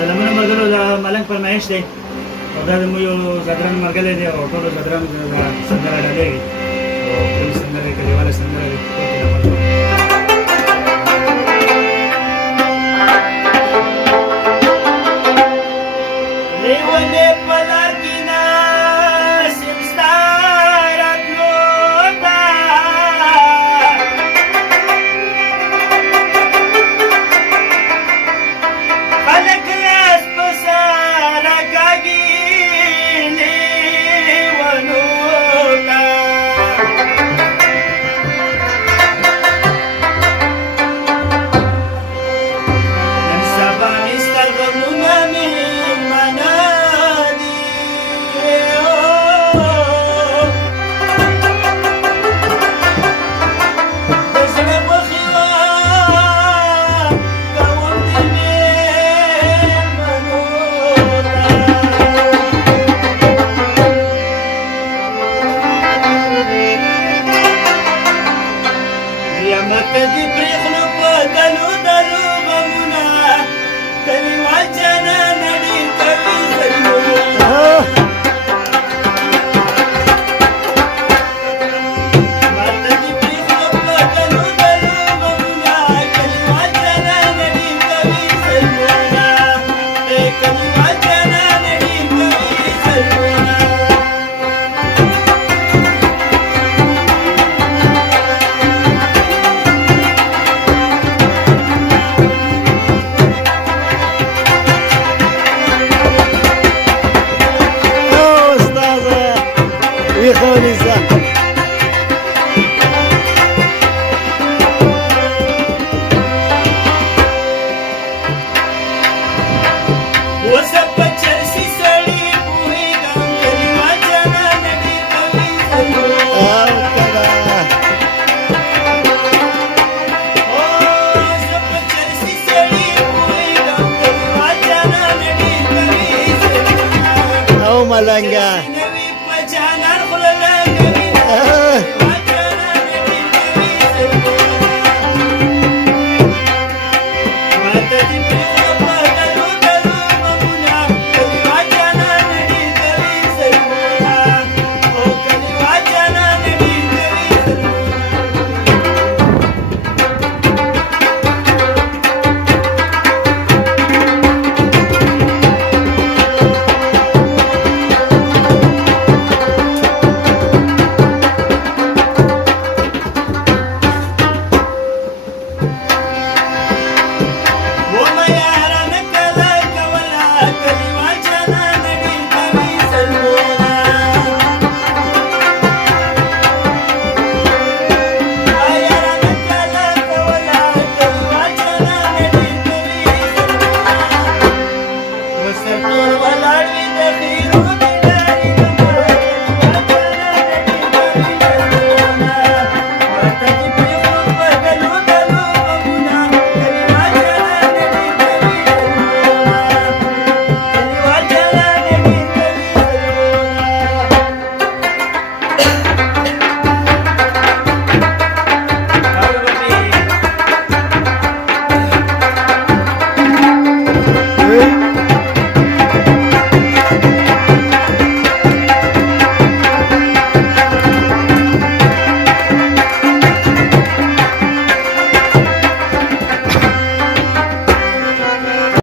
سلامونه ملګرو د ملنګ فرمایش دی او دا زموږ یو زدرنګ ملګری دی او ټولو زدرنګ سندره ډلې وي او ټولې سندرې کلیواله سندره دي لیونې په لار کې ناسم ستا راتلو ته خلک لاس په سر کاږي لیونو ته نن سبا مې ستا غمونه مېلمانه دي د زړه مخې کوم دې مېلمنو ته یمک دې پرېخلو په دلو دلو غمونه کلیوال جانان ډېر کوي ظلمونه ماته دې پرېخلو په دلو دلو غمونه کلیوال جانان ډېر کوي ظلمونه کلیوال جانان ډېر کوي ظلمونه استاذه ويخوني صح اوس په چرسي سړي پوهېږم کلیوال جانان ډېر کوي ظلمونه او كذا اوس په چرسي سړي پوهېږم کلیوال جانان ډېر کوي ظلمونه او ملنګه